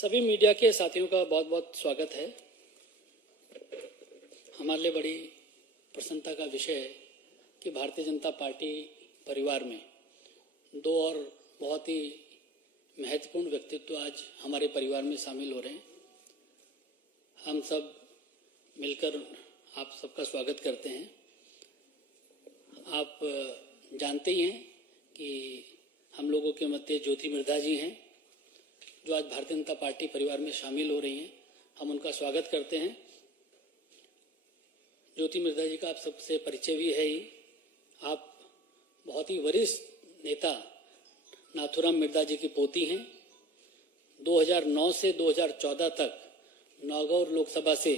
सभी मीडिया के साथियों का बहुत बहुत स्वागत है। हमारे लिए बड़ी प्रसन्नता का विषय है कि भारतीय जनता पार्टी परिवार में दो और बहुत ही महत्वपूर्ण व्यक्तित्व आज हमारे परिवार में शामिल हो रहे हैं। हम सब मिलकर आप सबका स्वागत करते हैं। आप जानते ही हैं कि हम लोगों के मध्य ज्योति मिर्धा जी हैं, जो आज भारतीय जनता पार्टी परिवार में शामिल हो रही हैं। हम उनका स्वागत करते हैं। ज्योति मिर्धा जी का आप सबसे परिचय भी है ही। आप बहुत ही वरिष्ठ नेता नाथूराम मिर्धा जी की पोती हैं। 2009 से 2014 तक नागौर लोकसभा से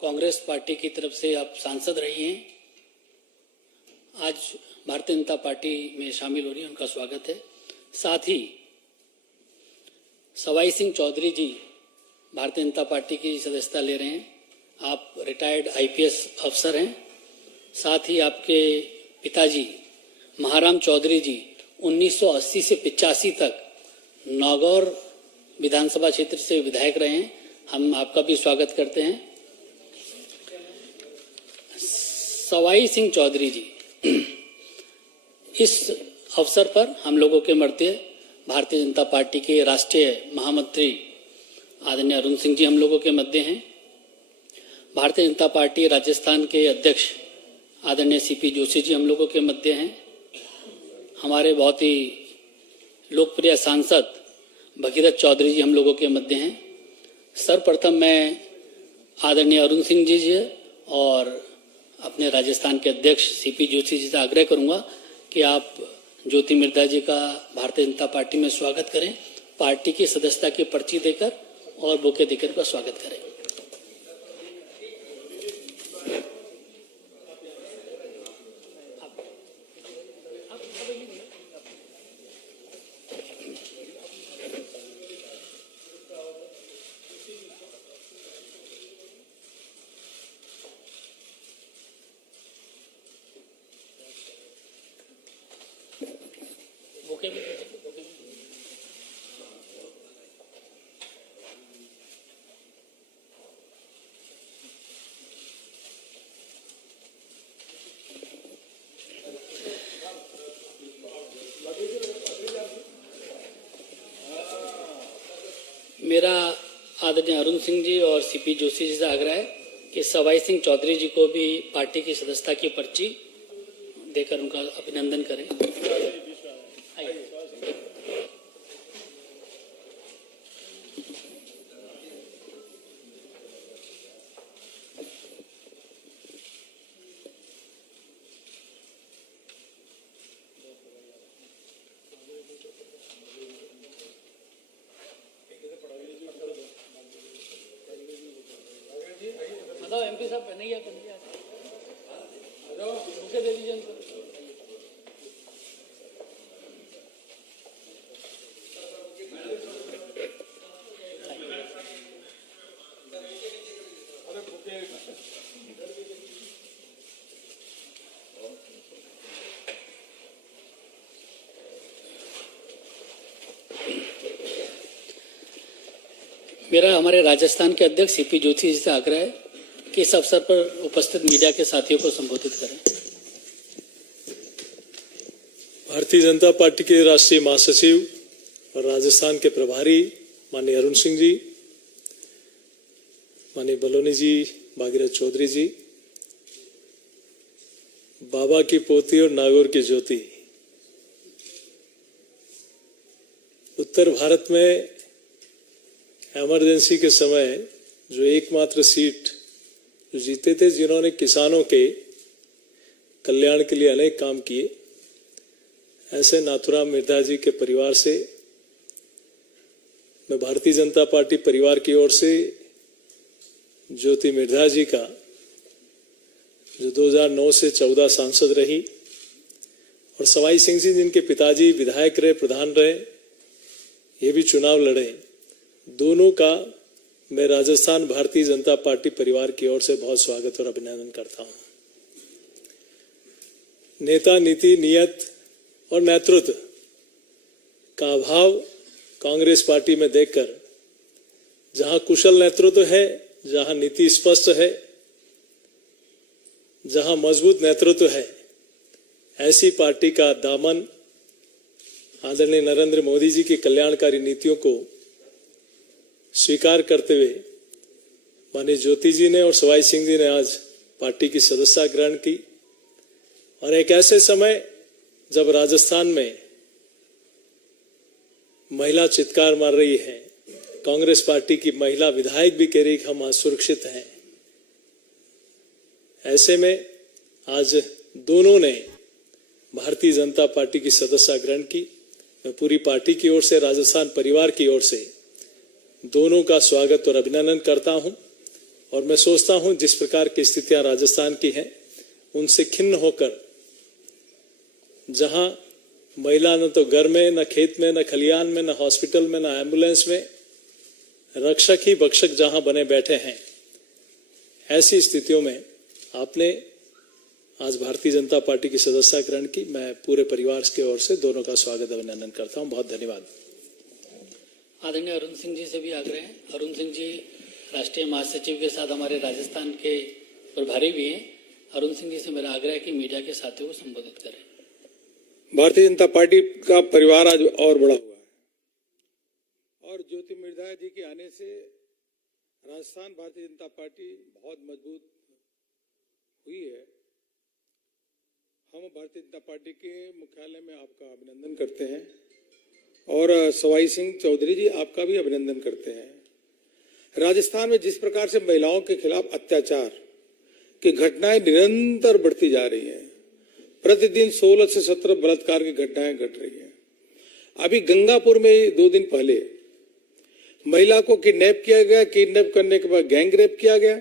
कांग्रेस पार्टी की तरफ से आप सांसद रही हैं। आज भारतीय जनता पार्टी में शामिल हो रही है, उनका स्वागत है। साथ ही सवाई सिंह चौधरी जी भारतीय जनता पार्टी की सदस्यता ले रहे हैं। आप रिटायर्ड आईपीएस अफसर हैं। साथ ही आपके पिताजी महाराम चौधरी जी 1980 से 85 तक नागौर विधानसभा क्षेत्र से विधायक रहे हैं। हम आपका भी स्वागत करते हैं। सवाई सिंह चौधरी जी, इस अवसर पर हम लोगों के मध्य भारतीय जनता पार्टी के राष्ट्रीय महामंत्री आदरणीय अरुण सिंह जी हम लोगों के मध्य हैं। भारतीय जनता पार्टी राजस्थान के अध्यक्ष आदरणीय सीपी जोशी जी हम लोगों के मध्य हैं। हमारे बहुत ही लोकप्रिय सांसद भगीरथ चौधरी जी हम लोगों के मध्य हैं। सर्वप्रथम मैं आदरणीय अरुण सिंह जी और अपने राजस्थान के अध्यक्ष सीपी जोशी जी से आग्रह करूंगा कि आप ज्योति मिर्धा जी का भारतीय जनता पार्टी में स्वागत करें। पार्टी की सदस्यता की पर्ची देकर और बुके देकर उनका स्वागत करें। मेरा आदरणीय अरुण सिंह जी और सीपी जोशी जी से आग्रह है कि सवाई सिंह चौधरी जी को भी पार्टी की सदस्यता की पर्ची देकर उनका अभिनंदन करें। एमपी साहब नहीं है, मुझे दे दीजिए उनको। मेरा हमारे राजस्थान के अध्यक्ष सीपी जोशी जी से आग्रह है कि इस अवसर पर उपस्थित मीडिया के साथियों को संबोधित करें। भारतीय जनता पार्टी के राष्ट्रीय महासचिव और राजस्थान के प्रभारी माननीय अरुण सिंह जी, माननीय बलोनी जी, भागीरथ चौधरी जी, बाबा की पोती और नागौर की ज्योति, उत्तर भारत में इमरजेंसी के समय जो एकमात्र सीट जो जीते थे, जिन्होंने किसानों के कल्याण के लिए अनेक काम किए, ऐसे नाथूराम मिर्धा जी के परिवार से मैं भारतीय जनता पार्टी परिवार की ओर से ज्योति मिर्धा जी का, जो 2009 से 14 सांसद रही, और सवाई सिंह जी जिनके पिताजी विधायक रहे, प्रधान रहे, ये भी चुनाव लड़े, दोनों का मैं राजस्थान भारतीय जनता पार्टी परिवार की ओर से बहुत स्वागत और अभिनंदन करता हूं। नेता, नीति, नियत और नेतृत्व का अभाव कांग्रेस पार्टी में देखकर, जहां कुशल नेतृत्व है, जहां नीति स्पष्ट है, जहां मजबूत नेतृत्व है, ऐसी पार्टी का दामन आदरणीय नरेंद्र मोदी जी की कल्याणकारी नीतियों को स्वीकार करते हुए माननीय ज्योति जी ने और सवाई सिंह जी ने आज पार्टी की सदस्यता ग्रहण की। और एक ऐसे समय जब राजस्थान में महिला चित्कार मार रही है, कांग्रेस पार्टी की महिला विधायक भी कह रही कि हम असुरक्षित हैं, ऐसे में आज दोनों ने भारतीय जनता पार्टी की सदस्यता ग्रहण की। मैं पूरी पार्टी की ओर से, राजस्थान परिवार की ओर से दोनों का स्वागत और अभिनंदन करता हूं। और मैं सोचता हूं जिस प्रकार की स्थितियां राजस्थान की हैं, उनसे खिन्न होकर, जहां महिला न तो घर में, न खेत में, न खलियान में, न हॉस्पिटल में, न एम्बुलेंस में, रक्षक ही भक्षक जहां बने बैठे हैं, ऐसी स्थितियों में आपने आज भारतीय जनता पार्टी की सदस्यता ग्रहण की। मैं पूरे परिवार की ओर से दोनों का स्वागत अभिनंदन करता हूं। बहुत धन्यवाद। आदरणीय अरुण सिंह जी से भी आग्रह है। अरुण सिंह जी राष्ट्रीय महासचिव के साथ हमारे राजस्थान के प्रभारी भी हैं। अरुण सिंह जी से मेरा आग्रह है कि मीडिया के साथियों को संबोधित करें। भारतीय जनता पार्टी का परिवार आज और बड़ा हुआ है और ज्योति मिर्धा जी के आने से राजस्थान भारतीय जनता पार्टी बहुत मजबूत हुई है। हम भारतीय जनता पार्टी के मुख्यालय में आपका अभिनंदन करते हैं और सवाई सिंह चौधरी जी आपका भी अभिनंदन करते हैं। राजस्थान में जिस प्रकार से महिलाओं के खिलाफ अत्याचार की घटनाएं निरंतर बढ़ती जा रही हैं, प्रतिदिन 16 से 17 बलात्कार की घटनाएं घट रही हैं। अभी गंगापुर में 2 दिन पहले महिला को किडनैप किया गया, किडनैप करने के बाद गैंग रेप किया गया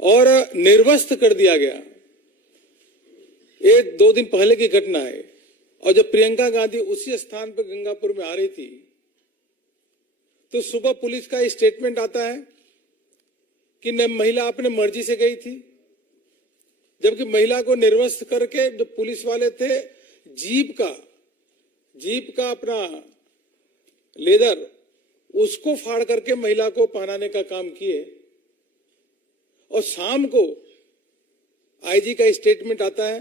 और निर्वस्त्र कर दिया गया। ये 2 दिन पहले की घटना है। और जब प्रियंका गांधी उसी स्थान पर गंगापुर में आ रही थी तो सुबह पुलिस का स्टेटमेंट आता है कि न महिला अपने मर्जी से गई थी, जबकि महिला को निर्वस्त्र करके जो पुलिस वाले थे जीप का अपना लेदर उसको फाड़ करके महिला को पहनाने का काम किए। और शाम को आईजी का स्टेटमेंट आता है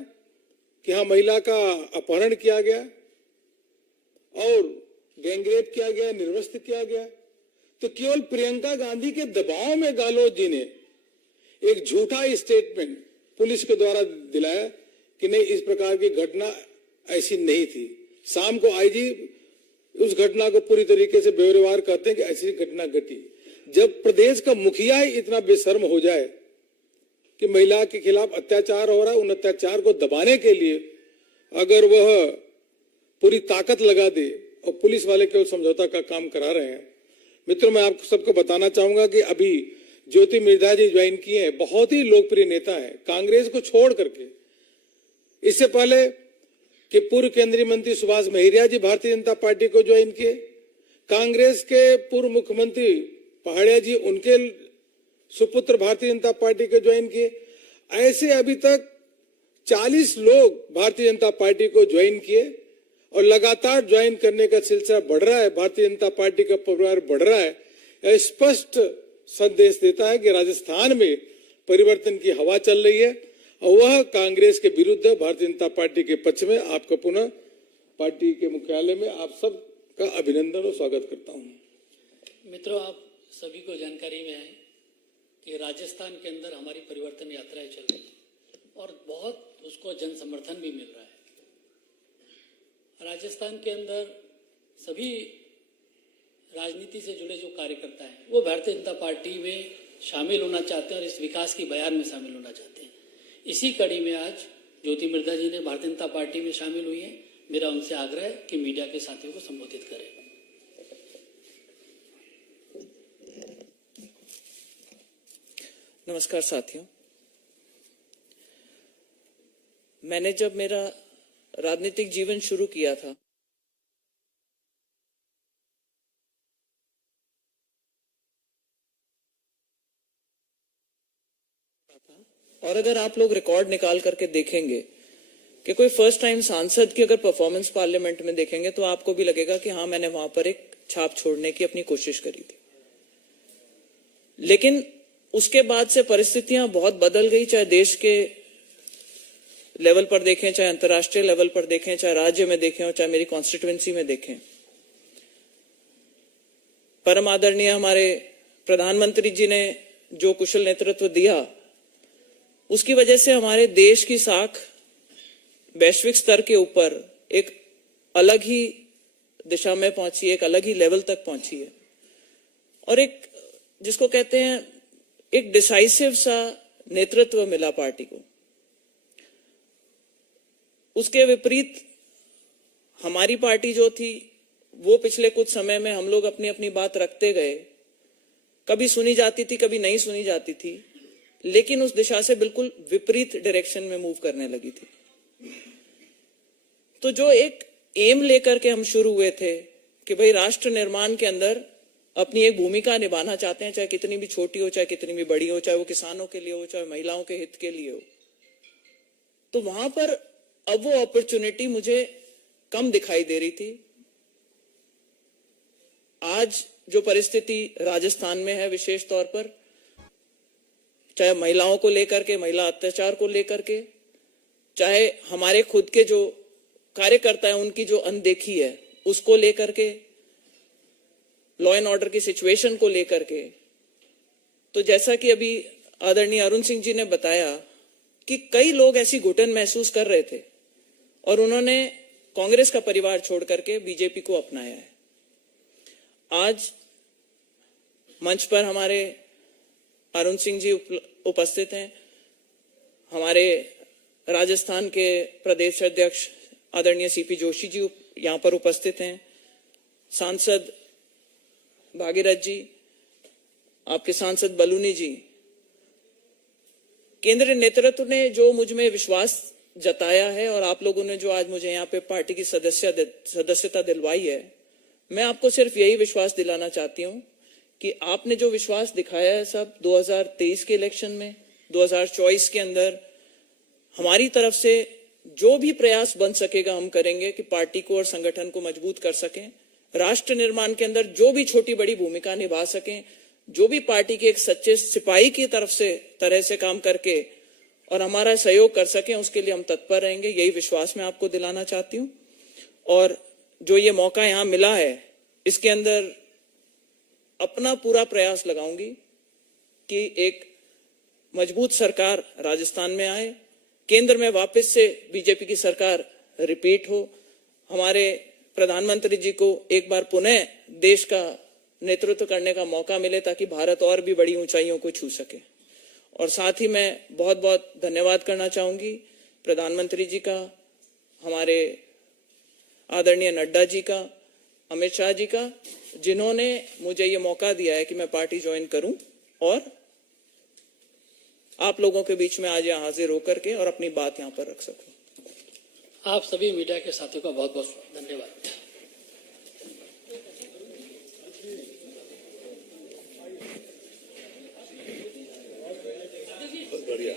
कि हाँ महिला का अपहरण किया गया और गैंगरेप किया गया, निर्वस्त्र किया गया। तो केवल प्रियंका गांधी के दबाव में गहलोत जी ने एक झूठा स्टेटमेंट पुलिस के द्वारा दिलाया कि नहीं, इस प्रकार की घटना ऐसी नहीं थी। शाम को आईजी उस घटना को पूरी तरीके से बेवरवार कहते हैं कि ऐसी घटना घटी। जब प्रदेश का मुखिया ही इतना बेशर्म हो जाए कि महिला के खिलाफ अत्याचार हो रहा है, उन अत्याचार को दबाने के लिए अगर वह पूरी ताकत लगा दे और पुलिस वाले केवल समझौता का काम करा रहे हैं। मित्रों, मैं आप सबको बताना चाहूंगा कि अभी ज्योति मिर्धा जी ज्वाइन किए हैं, बहुत ही लोकप्रिय नेता है कांग्रेस को छोड़ करके। इससे पहले कि पूर्व केंद्रीय मंत्री सुभाष महिरिया जी भारतीय जनता पार्टी को ज्वाइन किए, कांग्रेस के पूर्व मुख्यमंत्री पहाड़िया जी उनके सुपुत्र भारतीय जनता पार्टी को ज्वाइन किए। ऐसे अभी तक 40 लोग भारतीय जनता पार्टी को ज्वाइन किए और लगातार ज्वाइन करने का सिलसिला बढ़ रहा है। भारतीय जनता पार्टी का परिवार बढ़ रहा है। यह स्पष्ट संदेश देता है कि राजस्थान में परिवर्तन की हवा चल रही है और वह कांग्रेस के विरुद्ध है, भारतीय जनता पार्टी के पक्ष में। आपका पुनः पार्टी के मुख्यालय में आप सब का अभिनंदन और स्वागत करता हूं। मित्रों, आप सभी को जानकारी में है कि राजस्थान के अंदर हमारी परिवर्तन यात्राएं चल रही है और बहुत उसको जन समर्थन भी मिल रहा है। राजस्थान के अंदर सभी राजनीति से जुड़े जो कार्यकर्ता हैं वो भारतीय जनता पार्टी में शामिल होना चाहते हैं और इस विकास की बयान में शामिल होना चाहते हैं। इसी कड़ी में आज ज्योति मिर्धा जी ने भारतीय जनता पार्टी में शामिल हुई है। मेरा उनसे आग्रह है कि मीडिया के साथियों को संबोधित करें। नमस्कार साथियों, मैंने जब मेरा राजनीतिक जीवन शुरू किया था और अगर आप लोग रिकॉर्ड निकाल करके देखेंगे कि कोई फर्स्ट टाइम सांसद की अगर परफॉर्मेंस पार्लियामेंट में देखेंगे तो आपको भी लगेगा कि हाँ, मैंने वहां पर एक छाप छोड़ने की अपनी कोशिश करी थी। लेकिन उसके बाद से परिस्थितियां बहुत बदल गई, चाहे देश के लेवल पर देखें, चाहे अंतर्राष्ट्रीय लेवल पर देखें, चाहे राज्य में देखें और चाहे मेरी कॉन्स्टिट्यूएंसी में देखें। परम आदरणीय हमारे प्रधानमंत्री जी ने जो कुशल नेतृत्व दिया, उसकी वजह से हमारे देश की साख वैश्विक स्तर के ऊपर एक अलग ही दिशा में पहुंची है, एक अलग ही लेवल तक पहुंची है। और एक जिसको कहते हैं एक डिसाइसिव सा नेतृत्व मिला पार्टी को। उसके विपरीत हमारी पार्टी जो थी वो पिछले कुछ समय में हम लोग अपनी अपनी बात रखते गए, कभी सुनी जाती थी, कभी नहीं सुनी जाती थी, लेकिन उस दिशा से बिल्कुल विपरीत डायरेक्शन में मूव करने लगी थी। तो जो एक एम लेकर के हम शुरू हुए थे कि भाई राष्ट्र निर्माण के अंदर अपनी एक भूमिका निभाना चाहते हैं, चाहे कितनी भी छोटी हो, चाहे कितनी भी बड़ी हो, चाहे वो किसानों के लिए हो, चाहे महिलाओं के हित के लिए हो, तो वहां पर अब वो अपॉर्चुनिटी मुझे कम दिखाई दे रही थी। आज जो परिस्थिति राजस्थान में है, विशेष तौर पर चाहे महिलाओं को लेकर के, महिला अत्याचार को लेकर के, चाहे हमारे खुद के जो कार्यकर्ता है उनकी जो अनदेखी है उसको लेकर के, लॉ एंड ऑर्डर की सिचुएशन को लेकर के, तो जैसा कि अभी आदरणीय अरुण सिंह जी ने बताया कि कई लोग ऐसी घुटन महसूस कर रहे थे और उन्होंने कांग्रेस का परिवार छोड़ करके बीजेपी को अपनाया है। आज मंच पर हमारे अरुण सिंह जी उपस्थित हैं, हमारे राजस्थान के प्रदेश अध्यक्ष आदरणीय सीपी जोशी जी यहां पर उपस्थित हैं, सांसद भागीरथ जी, आपके सांसद बलूनी जी। केंद्रीय नेतृत्व ने जो मुझ में विश्वास जताया है और आप लोगों ने जो आज मुझे यहाँ पे पार्टी की सदस्यता दिलवाई है, मैं आपको सिर्फ यही विश्वास दिलाना चाहती हूँ कि आपने जो विश्वास दिखाया है सब 2023 के इलेक्शन में, 2024 के अंदर हमारी तरफ से जो भी प्रयास बन सकेगा हम करेंगे कि पार्टी को और संगठन को मजबूत कर सकें, राष्ट्र निर्माण के अंदर जो भी छोटी बड़ी भूमिका निभा सकें, जो भी पार्टी के एक सच्चे सिपाही की तरह से काम करके और हमारा सहयोग कर सकें, उसके लिए हम तत्पर रहेंगे। यही विश्वास मैं आपको दिलाना चाहती हूँ। और जो ये मौका यहाँ मिला है, इसके अंदर अपना पूरा प्रयास लगाऊंगी कि एक मजबूत सरकार राजस्थान में आए, केंद्र में वापस से बीजेपी की सरकार रिपीट हो, हमारे प्रधानमंत्री जी को एक बार पुनः देश का नेतृत्व करने का मौका मिले ताकि भारत और भी बड़ी ऊंचाइयों को छू सके। और साथ ही मैं बहुत बहुत धन्यवाद करना चाहूंगी प्रधानमंत्री जी का, हमारे आदरणीय नड्डा जी का, अमित शाह जी का, जिन्होंने मुझे ये मौका दिया है कि मैं पार्टी ज्वाइन करूं और आप लोगों के बीच में आज यहाँ हाजिर होकर के और अपनी बात यहाँ पर रख सकूं। आप सभी मीडिया के साथियों का बहुत बहुत धन्यवाद। बढ़िया।